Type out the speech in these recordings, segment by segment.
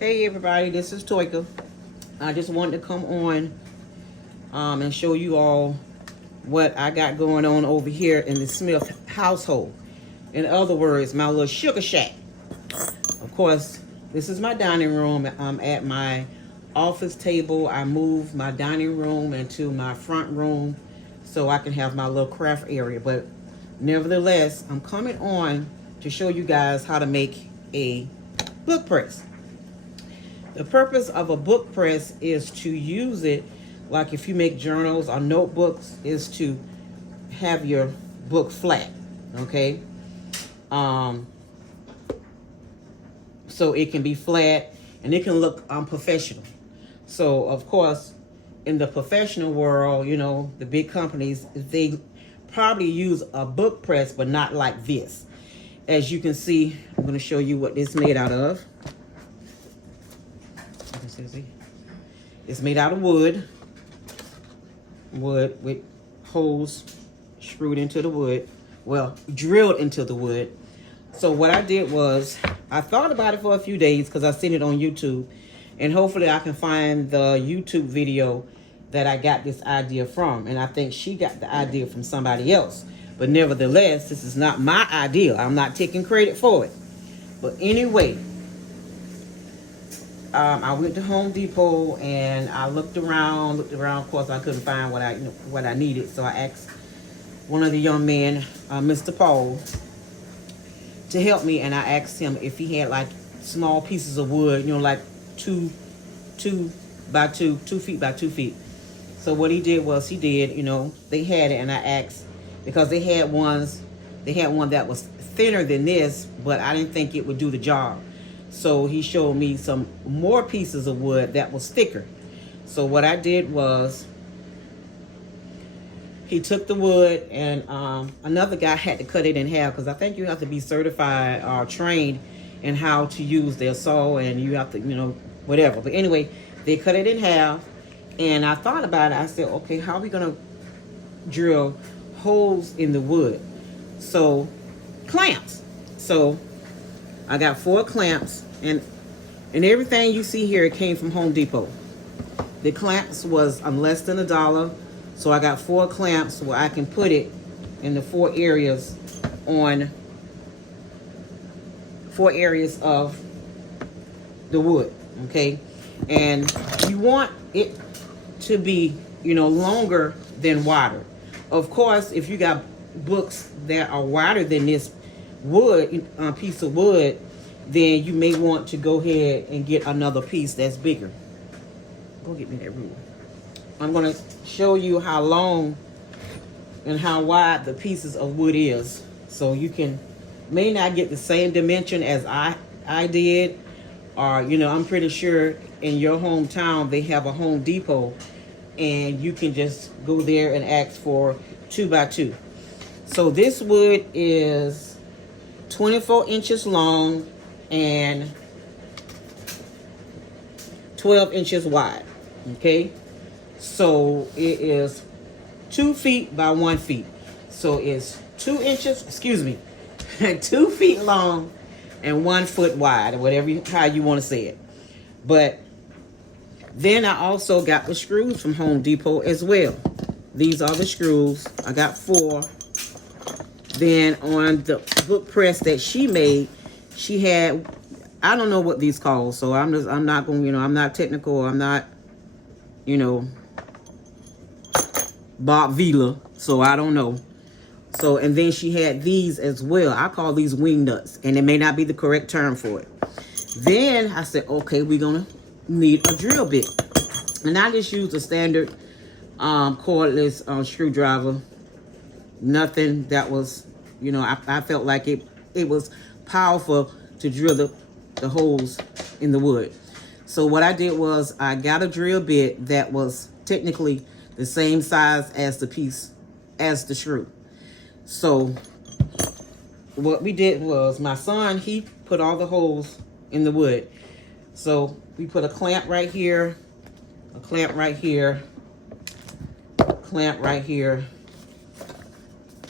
Hey everybody, this is Toyka. I just wanted to come on and show you all what I got going on over here in the Smith household. In other words, my little sugar shack. Of course, this is my dining room. I'm at my office table. I moved my dining room into my front room so I can have my little craft area. But nevertheless, I'm coming on to show you guys how to make a book press. The purpose of a book press is to use it, like if you make journals or notebooks, is to have your book flat, okay? So it can be flat and it can look professional. So of course, in the professional world, you know, the big companies, they probably use a book press, but not like this. As you can see, I'm going to show you what this is made out of. It's made out of wood with holes screwed into the wood, well, drilled into the wood. So what I did was, I thought about it for a few days because I seen it on YouTube, and hopefully I can find the YouTube video that I got this idea from. And I think she got the idea from somebody else, but nevertheless, this is not my idea. I'm not taking credit for it. But anyway, I went to Home Depot and I looked around. Of course, I couldn't find what I needed, so I asked one of the young men, Mr. Paul, to help me, and I asked him if he had like small pieces of wood, you know, like 2 feet by 2 feet. So what he did was, you know, they had it, and I asked because they had one that was thinner than this, but I didn't think it would do the job. So he showed me some more pieces of wood that was thicker. So what I did was, he took the wood, and another guy had to cut it in half, because I think you have to be certified or trained in how to use their saw, and you have to, you know, whatever. But anyway, they cut it in half, and I thought about it. I said, okay, how are we going to drill holes in the wood? So, clamps. So, I got 4 clamps, and everything you see here came from Home Depot. The clamps was less than $1. So I got 4 clamps where I can put it in the 4 areas on 4 areas of the wood, okay? And you want it to be, you know, longer than wider. Of course, if you got books that are wider than this wood, piece of wood, then you may want to go ahead and get another piece that's bigger. Go get me that ruler. I'm going to show you how long and how wide the pieces of wood is. So you may not get the same dimension as I did. Or, you know, I'm pretty sure in your hometown they have a Home Depot, and you can just go there and ask for 2 by 2. So this wood is 24 inches long and 12 inches wide, okay? So it is 2 feet by 1 feet. So it's 2 feet long and 1 foot wide, or how you want to say it. But then I also got the screws from Home Depot as well. These are the screws. I got 4. Then on the book press that she made, she had, I don't know what these called, so I'm not going, you know, I'm not technical, I'm not, you know, Bob Vila, so I don't know. So, and then she had these as well. I call these wing nuts, and it may not be the correct term for it. Then I said, okay, we're gonna need a drill bit, and I just used a standard cordless screwdriver. Nothing that was, you know, I felt like it was powerful to drill the holes in the wood. So what I did was, I got a drill bit that was technically the same size as the screw. So what we did was, my son, he put all the holes in the wood. So we put a clamp right here, a clamp right here, a clamp right here.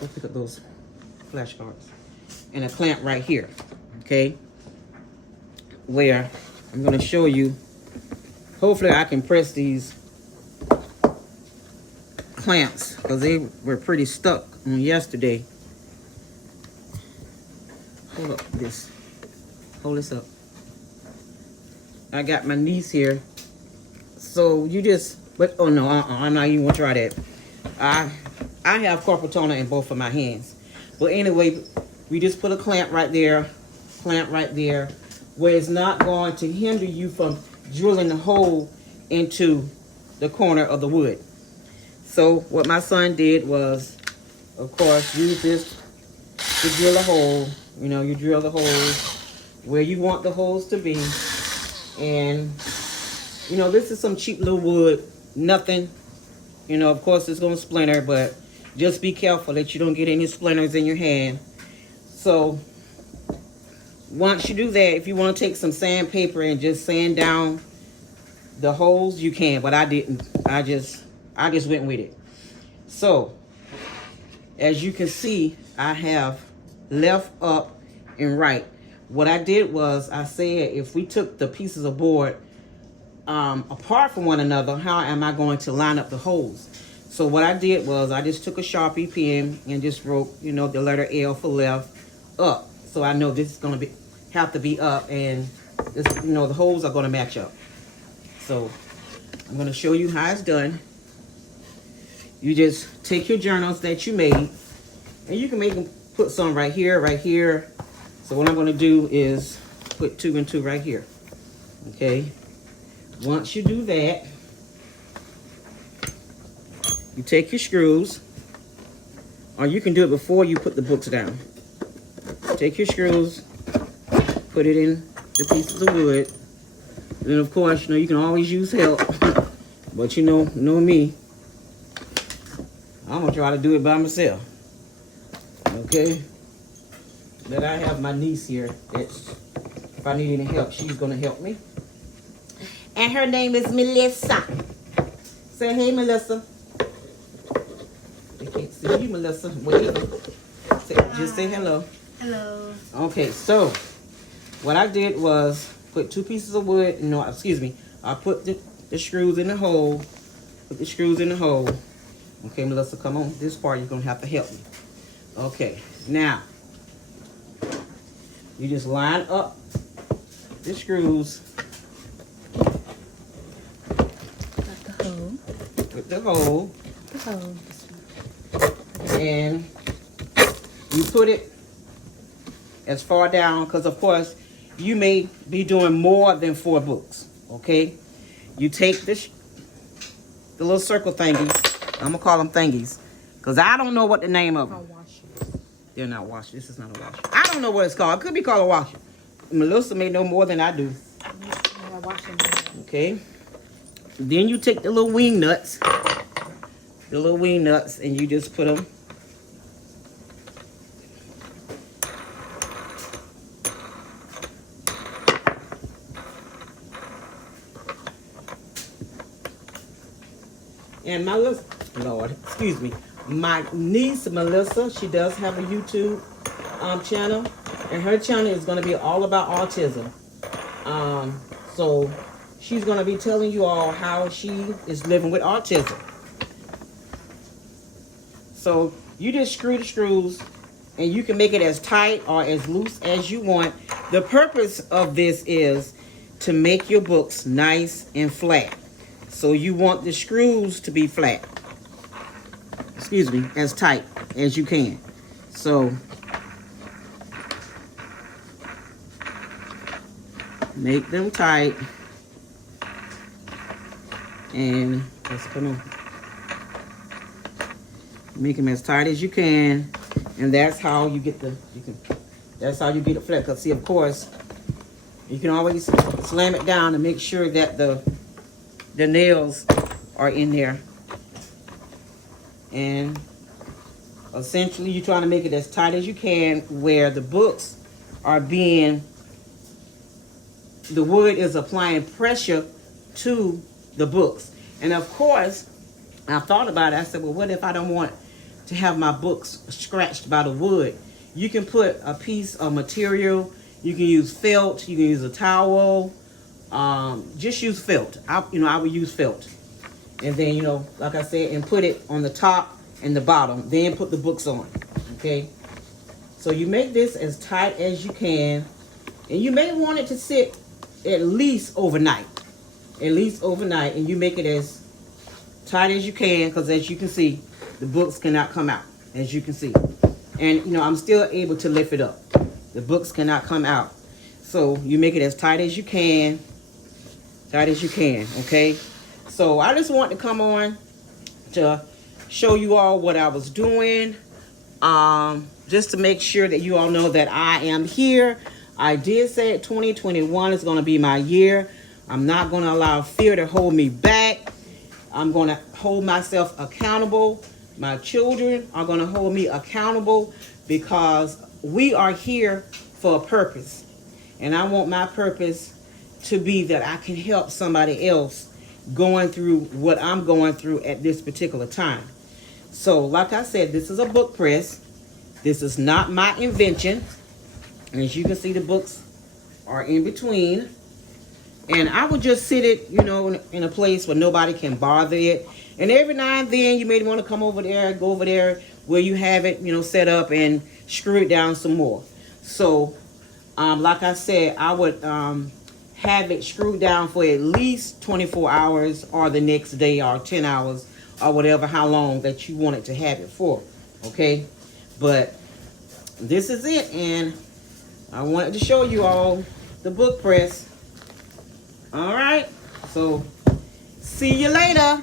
Go pick up those flashcards. And a clamp right here, okay? Where I'm going to show you. Hopefully I can press these clamps because they were pretty stuck on yesterday. Hold up this. Hold this up. I got my niece here. So you just, but oh no, I'm not even gonna try that. I have carpal tunnel in both of my hands. But anyway, we just put a clamp right there, where it's not going to hinder you from drilling the hole into the corner of the wood. So what my son did was, of course, use this to drill a hole. You know, you drill the holes where you want the holes to be. And, you know, this is some cheap little wood, nothing. You know, of course, it's going to splinter, but just be careful that you don't get any splinters in your hand. So once you do that, if you want to take some sandpaper and just sand down the holes, you can, but I didn't. I just went with it. So as you can see, I have left, up, and right. What I did was I said, if we took the pieces of board apart from one another, how am I going to line up the holes? So what I did was I just took a Sharpie pen and just wrote, you know, the letter L for left, up. So I know this is going to have to be up, and this, you know, the holes are going to match up. So I'm going to show you how it's done. You just take your journals that you made, and you can make them, put some right here, right here. So what I'm going to do is put 2 and 2 right here. Okay. Once you do that, you take your screws, or you can do it before you put the books down. Take your screws, put it in the pieces of wood. Then of course, you know, you can always use help, but you know me, I'm gonna try to do it by myself. Okay. That I have my niece here. That's, if I need any help, she's gonna help me. And her name is Melissa. Say hey, Melissa. They can't see you, Melissa. Wait. Just say hello. Hello. Okay, so what I did was put 2 pieces of wood. No, excuse me. I put the screws in the hole. Put the screws in the hole. Okay, Melissa, come on. This part you're gonna have to help me. Okay, now you just line up the screws with the hole, and you put it as far down, because of course you may be doing more than 4 books. Okay, you take the little circle thingies. I'm gonna call them thingies because I don't know what the name of them. They're not washers. This is not a washer. I don't know what it's called. It could be called a washer. Melissa may know more than I do. Okay. Then you take the little wing nuts. And you just put them. And my little, Lord, excuse me. My niece, Melissa, she does have a YouTube channel. And her channel is going to be all about autism. So she's going to be telling you all how she is living with autism. So you just screw the screws, and you can make it as tight or as loose as you want. The purpose of this is to make your books nice and flat. So you want the screws to be flat. Excuse me, as tight as you can. So make them tight, and let's come on. Make them as tight as you can, and that's how you get that's how you get it flat. Cause see, of course, you can always slam it down to make sure that the nails are in there. And essentially, you're trying to make it as tight as you can, where the books are being, the wood is applying pressure to the books. And of course, I thought about it. I said, well, what if I don't want to have my books scratched by the wood? You can put a piece of material. You can use felt. You can use a towel. just use felt. I would use felt. And then, like I said, and put it on the top and the bottom. Then put the books on. Okay. So you make this as tight as you can. And you may want it to sit at least overnight. At least overnight. And you make it as tight as you can, because as you can see, the books cannot come out. As you can see. And, I'm still able to lift it up. The books cannot come out. So you make it as tight as you can. Tight as you can, okay? So I just want to come on to show you all what I was doing. Just to make sure that you all know that I am here. I did say 2021 is going to be my year. I'm not going to allow fear to hold me back. I'm going to hold myself accountable. My children are going to hold me accountable, because we are here for a purpose. And I want my purpose to be that I can help somebody else going through what I'm going through at this particular time. So, like I said, this is a book press. This is not my invention. And as you can see, the books are in between. And I would just sit it, in a place where nobody can bother it. And every now and then you may want to come over there, go over there where you have it, set up and screw it down some more. So, like I said, I would have it screwed down for at least 24 hours or the next day or 10 hours or whatever, how long that you want it to have it for. Okay? But this is it. And I wanted to show you all the book press. All right? So, see you later.